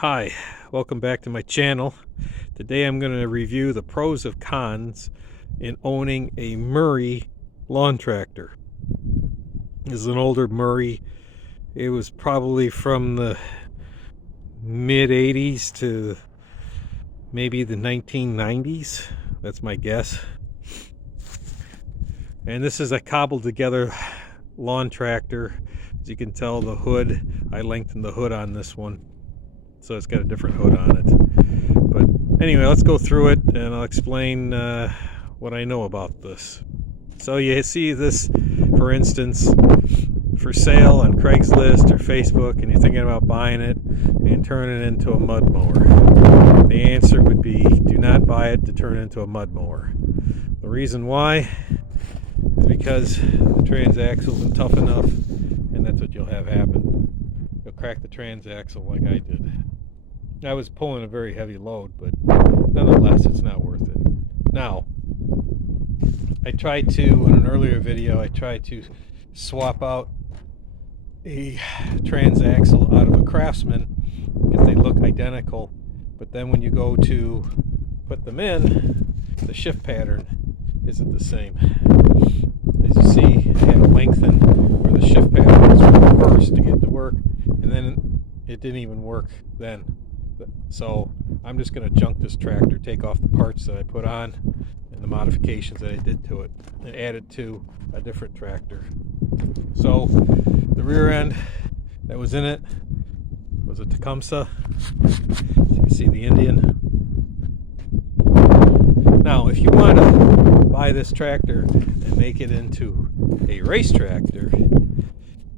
Hi, welcome back to my channel. Today I'm going to review the pros and cons in owning a Murray lawn tractor. This is an older Murray. It was probably from the mid 80s to maybe the 1990s. That's my guess. And this is a cobbled together lawn tractor. As you can tell, the hood, I lengthened the hood on this one, so it's got a different hood on it. But anyway, let's go through it and I'll explain what I know about this. So you see this, for instance, for sale on Craigslist or Facebook, and you're thinking about buying it and turning it into a mud mower. The answer would be do not buy it to turn it into a mud mower. The reason why is because the transaxle isn't tough enough, and that's what you'll have happen. You'll crack the transaxle like I did. I was pulling a very heavy load, but nonetheless, it's not worth it. Now, I tried to, in an earlier video, I tried to swap out a transaxle out of a Craftsman because they look identical, but then when you go to put them in, the shift pattern isn't the same. As you see, I had to lengthen where the shift pattern was reversed to get to work, and then it didn't even work then. So I'm just going to junk this tractor, take off the parts that I put on and the modifications that I did to it, and add it to a different tractor. So the rear end that was in it was a Tecumseh. As you can see, the Indian. Now, if you want to buy this tractor and make it into a race tractor,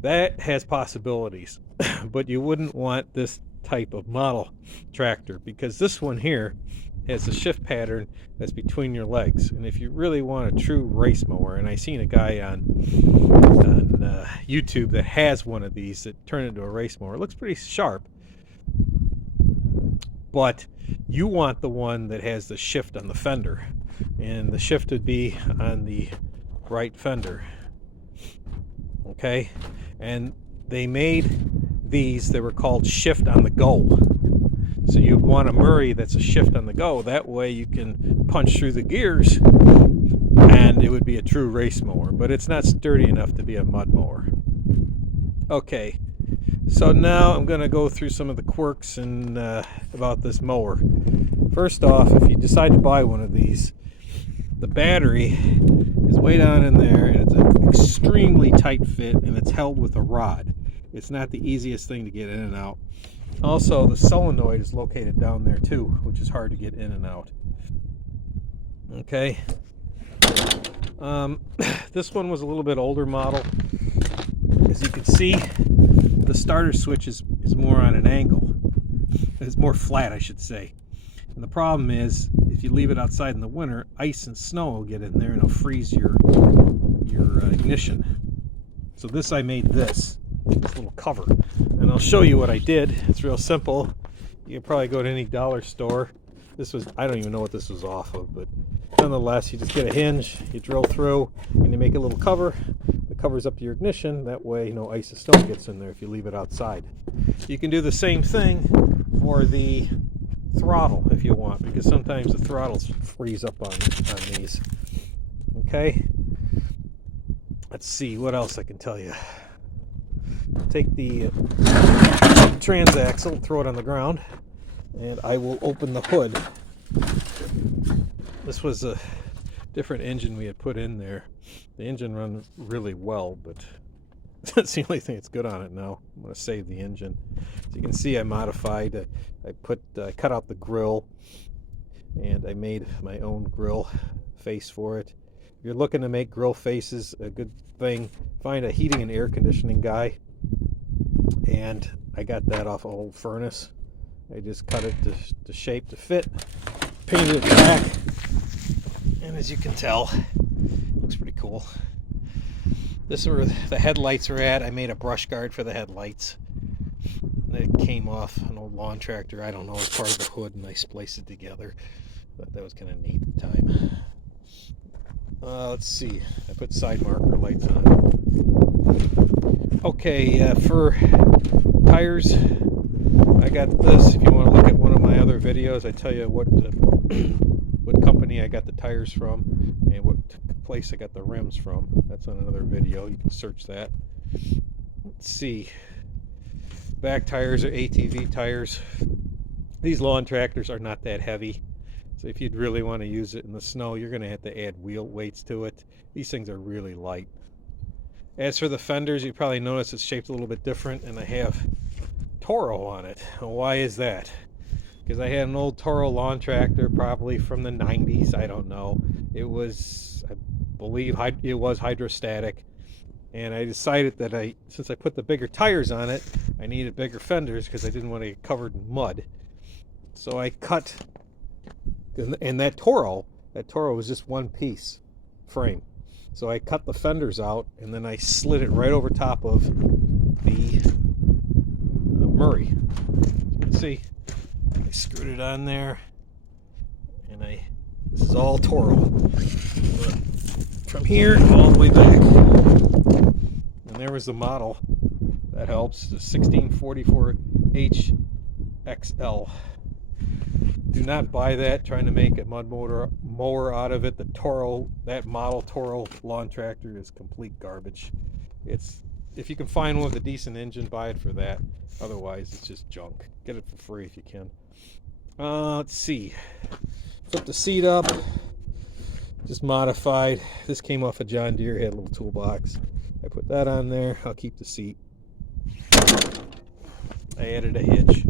that has possibilities, but you wouldn't want this type of model tractor because this one here has a shift pattern that's between your legs. And if you really want a true race mower, and I seen a guy on YouTube that has one of these that turned into a race mower, it looks pretty sharp, but you want the one that has the shift on the fender, and the shift would be on the right fender. Okay, and they made these that were called shift on the go. So you want a Murray that's a shift on the go. That way you can punch through the gears and it would be a true race mower, but it's not sturdy enough to be a mud mower. Okay, so now I'm going to go through some of the quirks and about this mower. First off, if you decide to buy one of these, the battery is way down in there, and it's an extremely tight fit, and it's held with a rod. It's not the easiest thing to get in and out. Also, the solenoid is located down there too, which is hard to get in and out. Okay. This one was a little bit older model. As you can see, the starter switch is more on an angle. It's more flat, I should say. And the problem is, if you leave it outside in the winter, ice and snow will get in there and it'll freeze your ignition. So this, I made this little cover, and I'll show you what I did. It's real simple. You can probably go to any dollar store. This was, I don't even know what this was off of, but nonetheless, you just get a hinge, you drill through, and you make a little cover that covers up your ignition. That way no ice and snow gets in there if you leave it outside. You can do the same thing for the throttle if you want, because sometimes the throttles freeze up on these. Okay, let's see what else I can tell you. Take the transaxle, throw it on the ground, and I will open the hood. This was a different engine we had put in there. The engine runs really well, but that's the only thing that's good on it now. I'm going to save the engine. As you can see, I modified. I cut out the grill, and I made my own grill face for it. If you're looking to make grill faces, a good thing, find a heating and air conditioning guy. And I got that off an old furnace. I just cut it to shape to fit, painted it black, and as you can tell, it looks pretty cool. This is where the headlights are at. I made a brush guard for the headlights. It came off an old lawn tractor, I don't know, as part of the hood, and I spliced it together. Thought that was kind of neat at the time. Let's see, I put side marker lights on. Okay, for tires, I got this. If you want to look at one of my other videos, I tell you what what company I got the tires from and what place I got the rims from. That's on another video. You can search that. Let's see. Back tires are ATV tires. These lawn tractors are not that heavy. So if you'd really want to use it in the snow, you're going to have to add wheel weights to it. These things are really light. As for the fenders, you probably notice it's shaped a little bit different, and I have Toro on it. Why is that? Because I had an old Toro lawn tractor, probably from the 90s. I don't know. It was, I believe, it was hydrostatic. And I decided that since I put the bigger tires on it, I needed bigger fenders because I didn't want to get covered in mud. So I cut, and that Toro was just one piece frame. So I cut the fenders out, and then I slid it right over top of the Murray. You can see, I screwed it on there, and this is all Toro. But from here all the way back. And there was the model. That helps. The 1644H XL. Do not buy that trying to make a mud mower out of it. The Toro, that model Toro lawn tractor is complete garbage. If you can find one with a decent engine, buy it for that. Otherwise, it's just junk. Get it for free if you can. Let's see. Flip the seat up. Just modified. This came off a John Deere. Had a little toolbox. I put that on there. I'll keep the seat. I added a hitch.